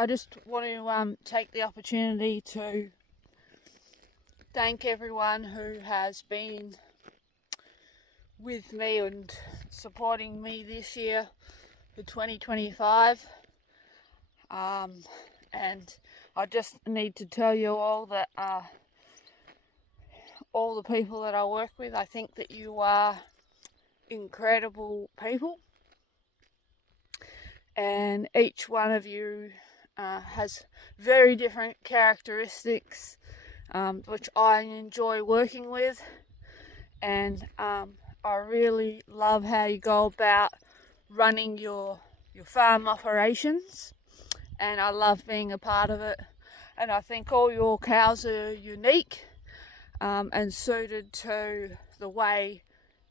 I just want to take the opportunity to thank everyone who has been with me and supporting me this year for 2025. And I just need to tell you all that all the people that I work with, I think that you are incredible people, and each one of you has very different characteristics which I enjoy working with, and I really love how you go about running your farm operations, and I love being a part of it. And I think all your cows are unique and suited to the way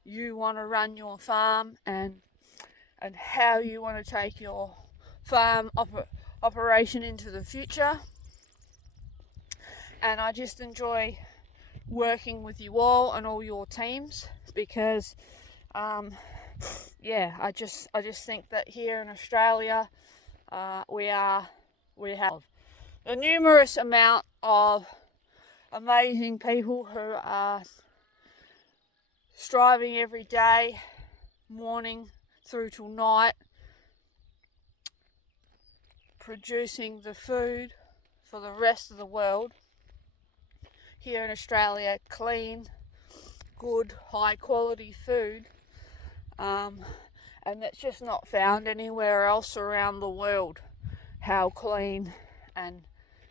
you want to run your farm and how you want to take your farm operation into the future. And I just enjoy working with you all and all your teams because I just think that here in Australia we have a numerous amount of amazing people who are striving every day, morning through till night, producing the food for the rest of the world. Here in Australia, clean, good, high quality food, and that's just not found anywhere else around the world, how clean and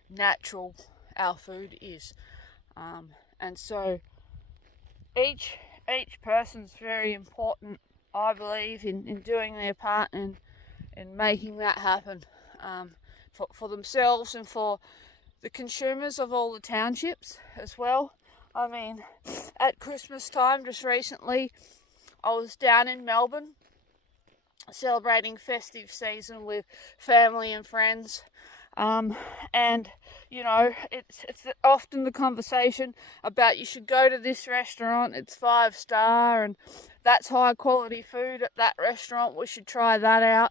natural our food is. And so each person's very important, I believe, in doing their part and in making that happen for themselves and for the consumers of all the townships as well. I mean, at Christmas time just recently, I was down in Melbourne celebrating festive season with family and friends, and you know, it's often the conversation about you should go to this restaurant, it's 5-star and that's high quality food at that restaurant, we should try that out.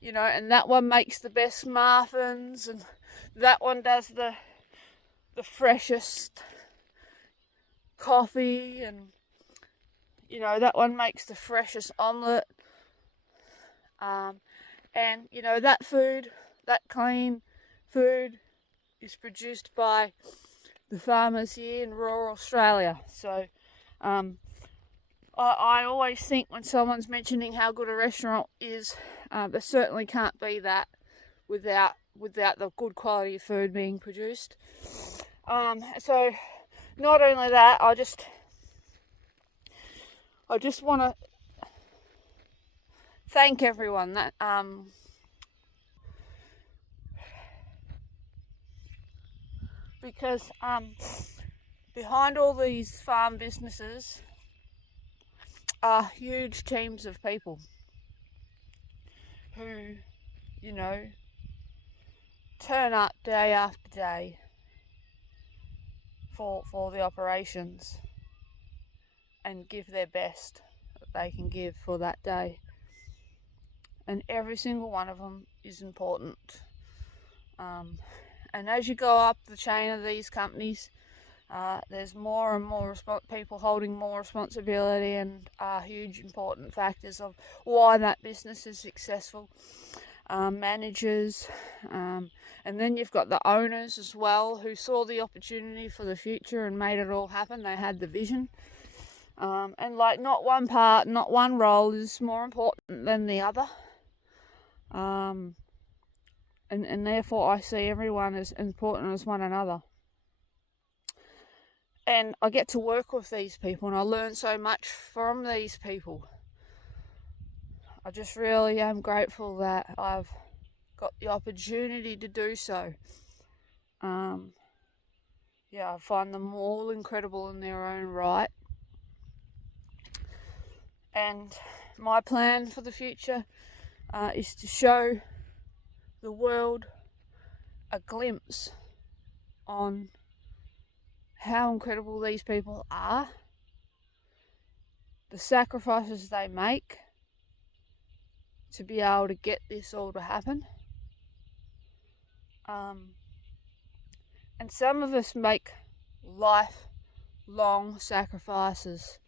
You know, and that one makes the best muffins, and that one does the freshest coffee, and you know, that one makes the freshest omelette. And you know, that food, that clean food, is produced by the farmers here in rural Australia. So I always think when someone's mentioning how good a restaurant is, there certainly can't be that without the good quality of food being produced. So not only that, I just want to thank everyone that because behind all these farm businesses are huge teams of people who, you know, turn up day after day for the operations and give their best that they can give for that day. And every single one of them is important. And as you go up the chain of these companies, there's more and more people holding more responsibility and are huge important factors of why that business is successful. Managers, and then you've got the owners as well, who saw the opportunity for the future and made it all happen. They had the vision, and like not one part, not one role is more important than the other. And therefore I see everyone as important as one another. And I get to work with these people and I learn so much from these people. I just really am grateful that I've got the opportunity to do so. I find them all incredible in their own right. And my plan for the future is to show the world a glimpse on how incredible these people are, the sacrifices they make to be able to get this all to happen, And some of us make lifelong sacrifices,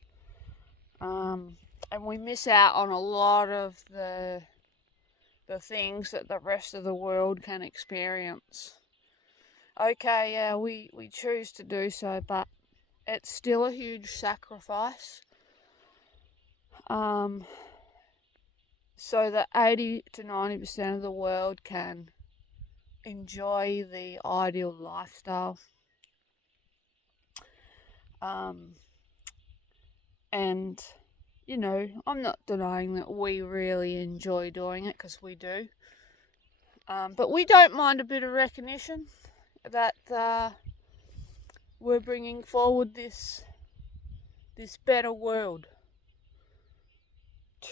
and we miss out on a lot of the things that the rest of the world can experience. Okay, yeah, we choose to do so, but it's still a huge sacrifice. So that 80 to 90% of the world can enjoy the ideal lifestyle. And, you know, I'm not denying that we really enjoy doing it, because we do. But we don't mind a bit of recognition that we're bringing forward this better world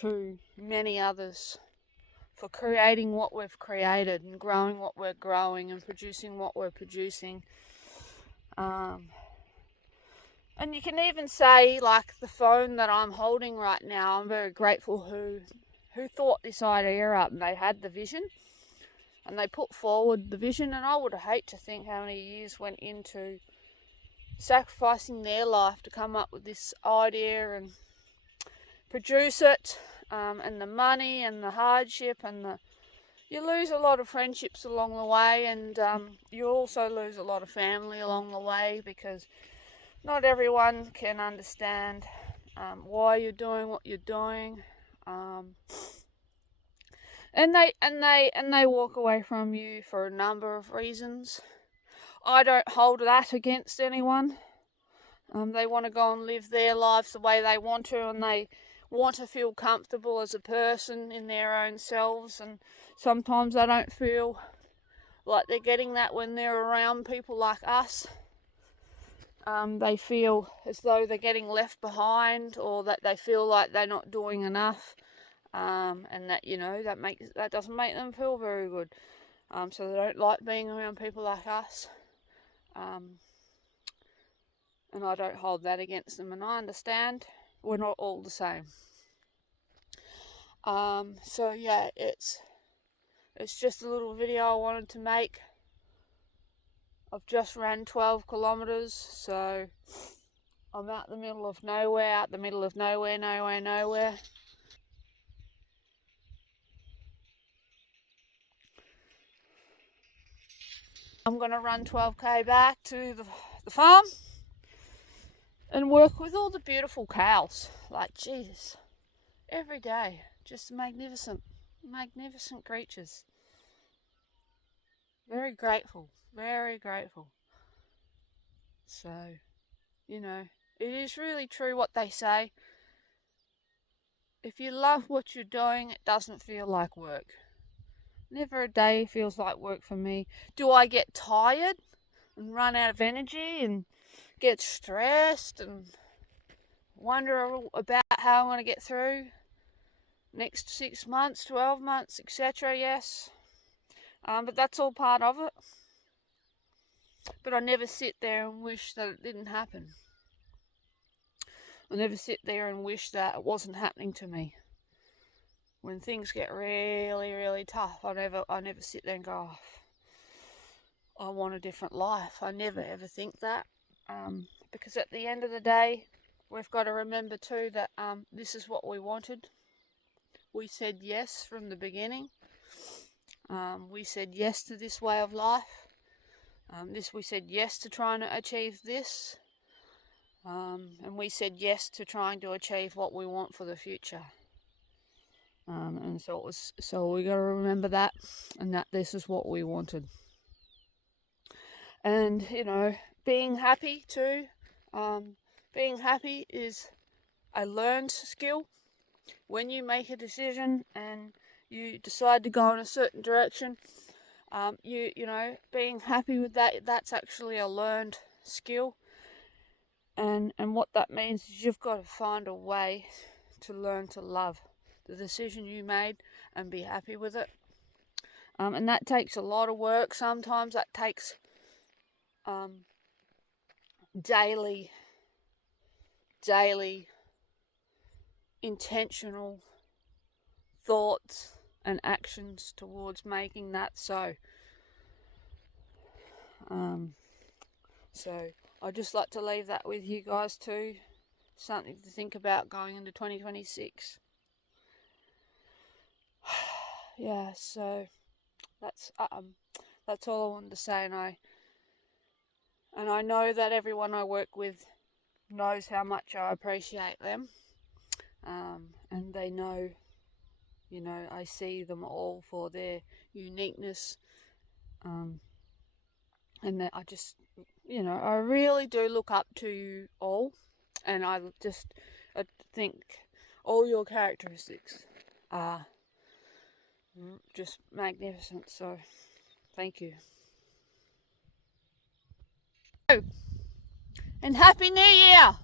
to many others, for creating what we've created and growing what we're growing and producing what we're producing. And you can even say, like the phone that I'm holding right now, I'm very grateful who thought this idea up, and they had the vision and they put forward the vision. And I would hate to think how many years went into sacrificing their life to come up with this idea and produce it, and the money and the hardship, and you lose a lot of friendships along the way, and you also lose a lot of family along the way, because not everyone can understand why you're doing what you're doing, and they walk away from you for a number of reasons. I don't hold that against anyone. They want to go and live their lives the way they want to, and they want to feel comfortable as a person in their own selves, and sometimes they don't feel like they're getting that when they're around people like us. They feel as though they're getting left behind, or that they feel like they're not doing enough, and that, you know, that doesn't make them feel very good. So they don't like being around people like us, and I don't hold that against them, and I understand we're not all the same. So yeah, it's just a little video I wanted to make. I've just ran 12 kilometres, so I'm out the middle of nowhere, nowhere. I'm going to run 12k back to the farm and work with all the beautiful cows. Like, Jesus, every day, just magnificent creatures. Very grateful. So, you know, it is really true what they say. If you love what you're doing, it doesn't feel like work. Never a day feels like work for me. Do I get tired and run out of energy and get stressed and wonder about how I'm going to get through next 6 months, 12 months, etc.? Yes. But that's all part of it. But I never sit there and wish that it didn't happen. I never sit there and wish that it wasn't happening to me. When things get really, really tough, I never sit there and go, oh, I want a different life. I never ever think that. Because at the end of the day, we've got to remember too that this is what we wanted. We said yes from the beginning. We said yes to this way of life. We said yes to trying to achieve this. And we said yes to trying to achieve what we want for the future. And so we got to remember that, and that this is what we wanted. And, you know, being happy too. Being happy is a learned skill. When you make a decision and you decide to go in a certain direction, you know, being happy with that's actually a learned skill. And what that means is you've got to find a way to learn to love the decision you made and be happy with it. And that takes a lot of work. Sometimes that takes daily intentional thoughts and actions towards making that so. So I'd just like to leave that with you guys too. Something to think about going into 2026. Yeah, so that's all I wanted to say, and I know that everyone I work with knows how much I appreciate them, and they know, you know, I see them all for their uniqueness, and that I just, you know, I really do look up to you all, and I think all your characteristics are just magnificent. So thank you. Oh, and Happy New Year!